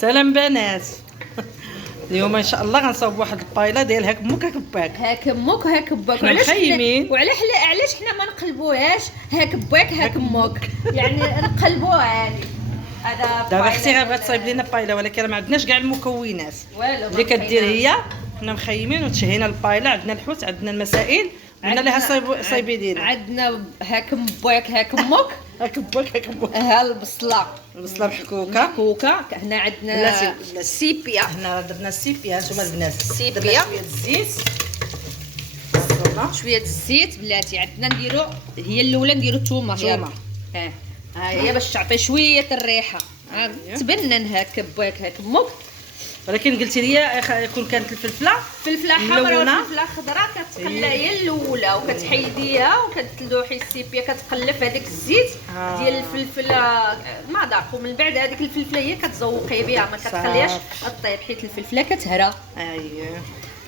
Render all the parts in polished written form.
سلام بنات. اليوم ان شاء الله غنصاوب واحد البايله ديال هاك مك هاك باك. هاك امك هاك باك. حنا مخيمين. علاش حنا ما نقلبوهاش هاك باك هاك امك، يعني نقلبوها عادي. هذا دابا اختي غابغا تصايب لينا بايله، ولكن راه ما عندناش كاع المكونات والو اللي كدير هي. حنا مخيمين وتشهينا البايله، عندنا الحوت، عندنا المسائل، عندنا لها صايبي ديالنا. عندنا هاك باك هاك امك هاك باك هاك باك. ها البصله محكوكه. هنا عندنا السيبيا. هنا درنا السيبيا. نتوما البنات السيبيا. درنا شويه الزيت، شويه الزيت بلاتي. عندنا نديرو هي الاولى نديرو الثومه. ها هي باش تعطي شويه الريحه. تبنن هاك باك هاك امك. ولكن قلتي لي يكون كانت الفلفله حمراء والفلفله خضراء كتقلى هي الاولى، وكتحيديها وكتلوحي السيبيا، كتقلب هذاك الزيت ديال الفلفله ما داق، ومن بعد هذيك الفلفله هي كتزوقي بها، ما كتخليهاش طيب حيت الفلفله كتهرى. اييه.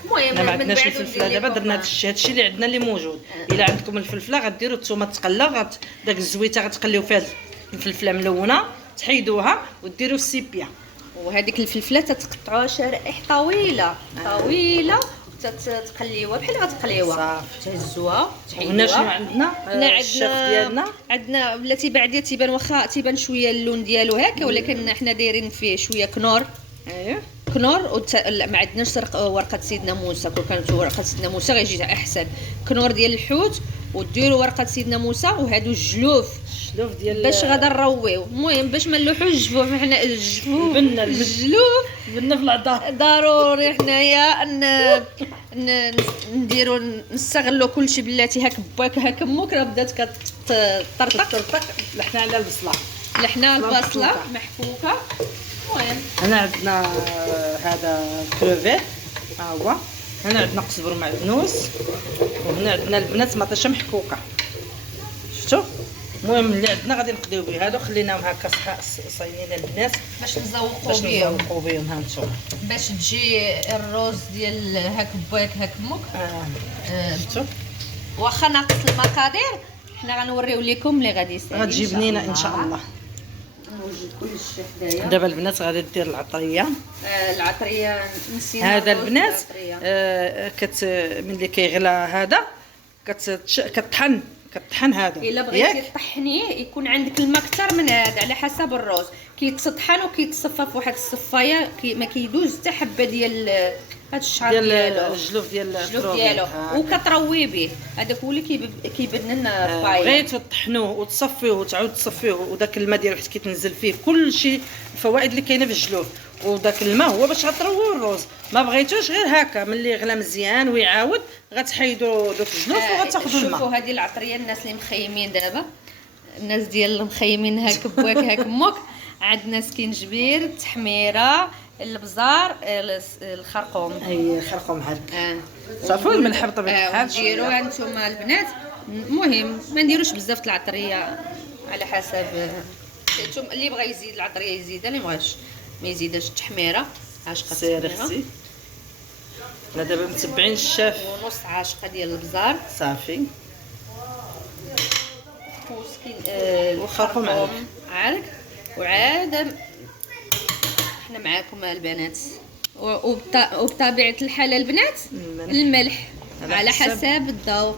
المهم ما عندناش الفلفله دابا، درنا هادشي اللي عندنا اللي موجود. الا عندكم الفلفله غديروا الثومه تقلى، داك الزويته غتقليو فيها الفلفله ملونه، تحيدوها وديروا السيبيا. وهذيك الفلفله تتقطعوها شرائح طويله تقليوها بحال غتقليوها، تهزوها تحيدوها. هنا شنو عندنا؟ الشيف ديالنا عندنا بلاتي بعديه تيبان، واخا تيبان شويه اللون ديالو هكا، ولكن حنا دايرين فيه شويه كنور. اييه كنور لا ما عندناش ورقه سيدنا موسى. كون كانت ورقه سيدنا موسى غيجي احسن. كنور ديال الحوت، وديروا ورقه سيدنا موسى، وهادو الجلوف ديال باش غادا نرويو. المهم باش ما نلوحوش الجفوف، حنا الجلوف في العظام ضروري حنايا نديروا نستغلوا كلشي بلاتي. هاك باك هاك امك راه بدات كتطرطق. لحنا على البصله، لحنا البصله محكوكه. المهم هنا عندنا هذا كروفيت، ها هو. هنا عندنا قزبر معدنوس، وهنا عندنا البنات مطيشه محكوكه. شفتوا؟ المهم اللي عندنا غادي نقضيو به. هادو خليناهم هكا صاينين البنات باش نزوقوا بهم. ها نتوما باش تجي الروز ديال هاك باك هاك امك. شفتوا؟ واخا ناقص المقادير حنا غنوريو لكم اللي غادي يصير. غتجي بنينه ان شاء الله. نوجد كلشي حدايا. دابا البنات غادي دير العطريه. العطريه نسينا. هذا البنات ملي كيغلى هذا كتطحن هذا. الا بغيتي تطحنيه يكون عندك الماء اكثر من هذا على حسب الروز. كيتطحن وكيتصفى في واحد الصفايه، ما كيدوز حتى حبه ديال هذا الشعر ديالو، الجلوف ديالو وكتروي به. هذاك هو اللي كيبنن الفايل. بغيتو تطحنوه وتصفيوه وتعاود تصفيوه، وداك الماء ديالو حيت كيتنزل فيه كلشي الفوائد اللي كاينه في الجلوف، وداك الماء هو باش غترويو الروز. ما بغيتوش غير هكا ملي يغلى مزيان ويعاود غتحيدوا دوك الجلوف وغتاخذوا الماء. شوفوا هذه العطريه الناس اللي مخيمين دابا، الناس ديال المخيمين هاك بواك هاك امك. عندنا سكينجبير، التحميره، البزار، الخرقوم. اي خرقوم هاك صافي الملح بطبيعه الحال. ديروا نتوما البنات. المهم ما نديروش بزاف العطريه، على حسب نتوما. اللي بغى يزيد العطريه يزيدها، اللي مبغاش ما يزيدش. التحميره عاشقه سير اختي. لا دابا متبعين الشاف. ونص عاشقه ديال البزار صافي. وخرقوم عارك. وعاد احنا معاكم البنات، وبطبيعه الحال البنات الملح على حسب الذوق.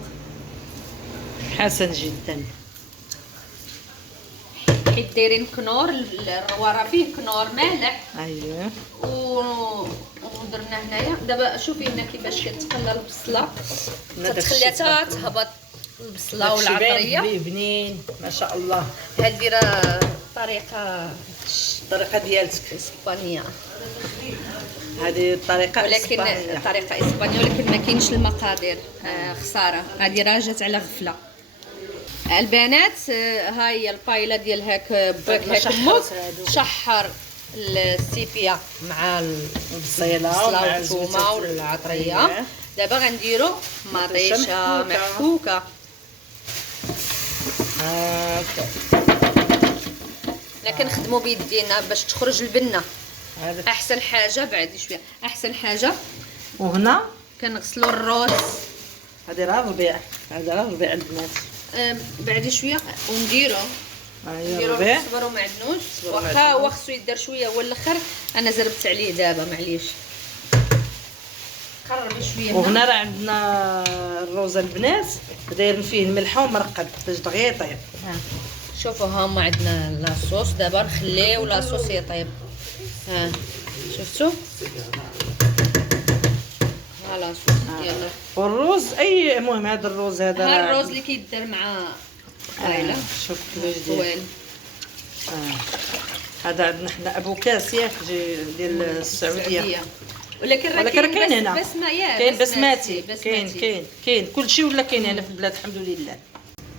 حسن جدا. حيت دايرين كنور الرواره فيه كنور مالح. اييه. ودرنا هنايا. دابا شوفي هنا كيفاش كتقلى البصله، تخليها تهبط البصله والعطريه. بنين ما شاء الله. هذه راه الطريقه ديالتك اسبانيه. هذه الطريقه ولكن الطريقه اسبانيه، ولكن ما كاينش المقادير. خساره. هذه راه جات على غفله. البنات ها هي البايله ديال هاك باك هاك امك. شحر السيبيا مع البصيله والثومه والعطريه. دابا غنديروا مطيشه محكوكه. لكن نخدموا بيدينا باش تخرج البنه. احسن حاجه بعد شويه احسن حاجه. وهنا كنغسلوا الروز. هذه راه الربيع، هذا راه الربيع البنات. بعد شويه ونديروا نديرو الربيع. الصبر ومعدنوس الصبر واخا ومعدنوس. خصو يدار شويه هو الاخر. انا زربت عليه دابا معليش. قربي شويه وهنا راه عندنا الروز البنات دايرين فيه الملحه ومرقد باش دغيا يطيب. ها شوفوا هما عندنا لاصوص دابا نخليو لاصوص يطيب. ها شفتوا ها لاصوص ديالنا. والروز اي المهم هذا الروز هذا ها الروز اللي كيدار مع عائله شوف كيفاش داير. زوين. هذا عندنا حنا ابو كاس ياك ديال السعوديه. ولكن راه ولكن كاين هنا كاين بسماتي كاين كلشي ولا كاين هنا في البلاد الحمد لله.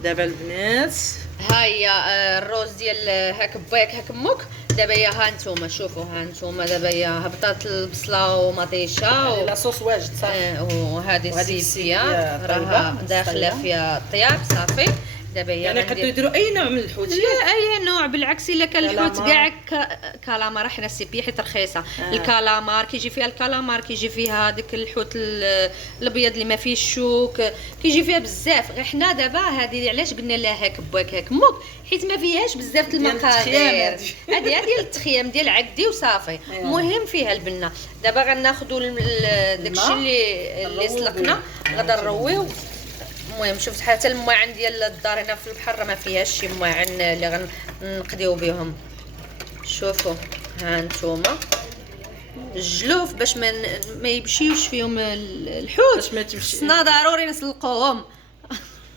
دابا البنات ها هي الروز ديال هاك باك هاك موك. دابا هي ها نتوما شوفوا ها نتوما دابا هي هبطات البصله ومطيشه لاصوص واجد صافي. وهذه السيفيه السيفية راها طيبة، داخله مصطية. فيها طياب صافي. دابا هي يعني يقدروا يديروا اي نوع من الحوت. لا اي نوع بالعكس. الا كان الحوت كالامار. كاع كالامار حنا سيبيه حيت رخيصه. الكالامار كيجي فيها الكالامار كيجي فيها هذاك الحوت الابيض اللي ما فيه الشوك كيجي فيها بزاف. غير حنا دابا هذه علاش قلنا لها هاك باك هاك موك حيت ما فيهاش بزاف المقادير. هذه ديال التخيام ديال عدي وصافي. المهم فيها البنه. دابا غناخذوا داكشي اللي سلقنا غادا نرويو. المهم شفت حتى المواعن ديال الدار هنا في البحر ما فيهاش شي مواعن اللي غنقضيو بهم. شوفوا ها نتوما الجلوف باش ما يمشيوش فيهم الحوت. باش ما تمشي. خصنا ضروري نسلقوهم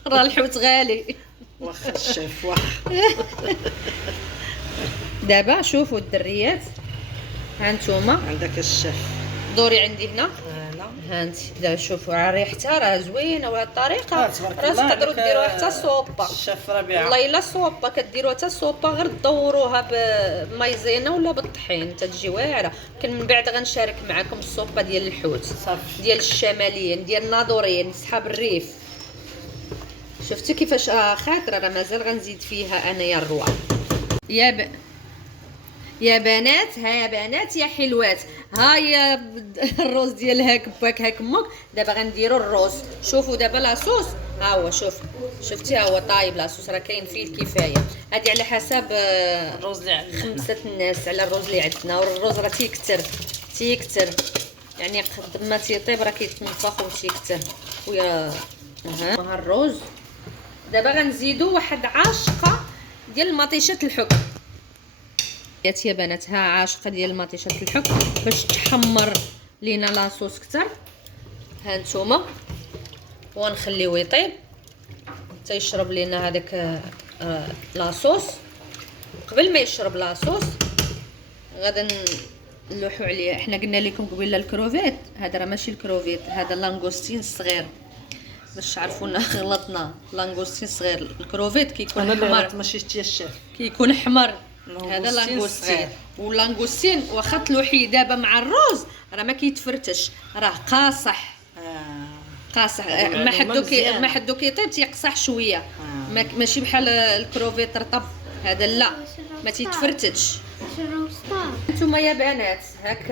راه الحوت غالي. واخا الشيف واخا. دابا شوفوا الدريات ها نتوما عندك الشيف. دوري عندي هنا. لا ها انت دابا شوفوا راه ريحتها راه زوينه وبهذه الطريقه تبارك راه الله تقدروا عليك. ديروها حتى صوبه. الشيف ربيعه. والله الا صوبه كديروها حتى صوبه غير تدوروها بمايزينا ولا بالطحين تتجي واعره. كان من بعد غنشارك معكم الصوبه ديال الحوت صافي. ديال الشماليين ديال الناظوريين صحاب الريف. شفتي كيفاش خاطره راه مازال غنزيد فيها انايا الروعه. يا بنات ها بنات يا حلوات ها هي الروز ديال هاك باك هاك موك. دابا غنديروا الروز. شوفوا دابا لاصوص ها هو شفتي ها هو طايب لاصوص راه كاين فيه الكفايه. هذه على حسب الروز اللي عندنا 5 الناس على الروز اللي عندنا. والروز راه تيكتر يعني قد ما تيطيب راه كيتنفخ وتيكتر ويا ها الروز. دابا غنزيدوا واحد عاشقه ديال المطيشه الحك. يا بنات ها عاشقه ديال المطيشه الحك باش تحمر لينا لاصوص كتر. ها نتوما ونخليوه يطيب حتى يشرب لينا هذاك لاصوص. قبل ما يشرب لاصوص غادا نلوحوا عليه. حنا قلنا لكم قبيله الكروفيت. هذا راه ماشي الكروفيت هذا لانغوستين الصغير باش تعرفونا غلطنا. لانغوستين صغير. الكروفيت كيكون احمر ماشي شتي الشيف كيكون احمر. هذا لانغوستين لانغوستين. صغير. واللانغوستين واخا تلوحيه دابا مع الروز راه ما كيتفرتش راه قاصح. قاصح ما حدو كيطيب تيقصح شويه. ماشي بحال الكروفيت رطب. هذا لا ما تيتفرتش. نتوما يا بنات هاك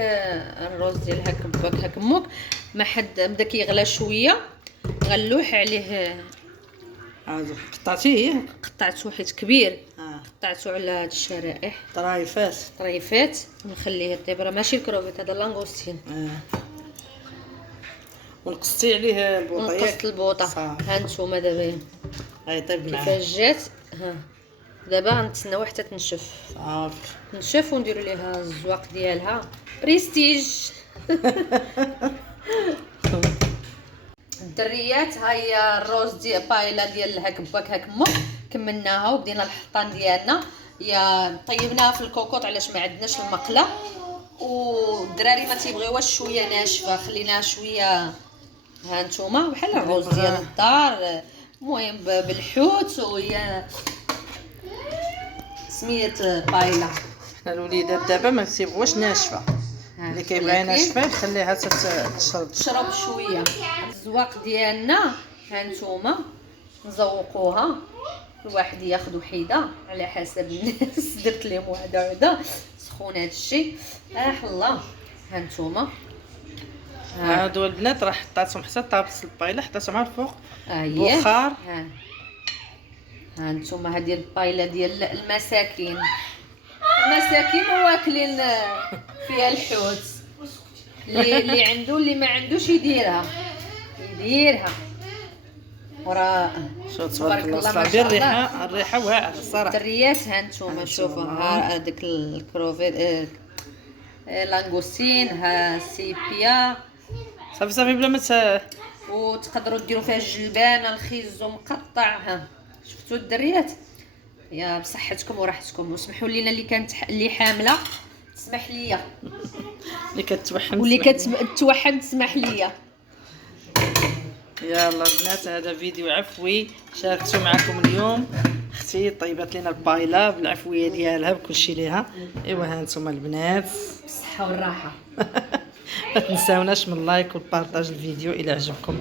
الروز ديال هاك باك هاك موك ما حد بدا كيغلى شويه غنلوح عليه. هذا قطعتيه قطعته حيت كبير. قطعته على هاد الشرائح طريفات ونخليه يطيب. راه ماشي الكروفيت هذا لانغوستين. ونقصتي عليه البوطه ونقصت البوطه. ها نتوما دابا غيطيب معاه كيفاش جات. ها دابا غنتسناو حتى تنشف. صافي نشف ونديروا ليها الزواق ديالها بريستيج. الدريات ها هي الروز ديال بايلا ديال هاك باك هاك موك كملناها وبدينا الحطان ديالنا. يا طيبناها في الكوكوط علاش ما عندناش المقله. والدراري ما تيبغيوهاش شويه ناشفه خليناها شويه. ها نتوما بحال الروز ديال الدار. المهم بالحوت وهي سميت بايلا. حنا الوليدات دابا ما تيبغوش ناشفه. اللي كيبغي ناشفه يخليها تشرب شويه. الزواق ديالنا ها نتوما نزوقوها. الواحد ياخذ وحيده على حسب الناس. درت لهم وحده سخون هادشي. الله ها نتوما هادو البنات راه حطاتهم حتى طابت البايله حطاتهم على الفوق بخار. ها نتوما هذه البايله ديال المساكين واكلين فيها الحوت. اللي عنده اللي ما عندوش يديرها وراه شو تبارك الله صافي. الريحه واعره الصراحه. الدريات ها نتوما شوفوا ها هذيك الكروفيت لانغوستين ها سيبيا صافي بلا ما وتقدروا ديروا فيها الجلبان الخيزو مقطع. ها شفتوا الدريات يا بصحتكم وراحتكم. وسمحوا لينا اللي كانت اللي حامله تسمح ليا، اللي كتوحم واللي كتوحم تسمح ليا. يلا البنات هذا فيديو عفوي شاركته معكم اليوم. اختي طيبات لنا البايله بالعفويه ديالها بكل شيء ليها. ايوا ها نتوما البنات بالصحه والراحه. ما تنساوناش من لايك والبارطاج الفيديو الى عجبكم.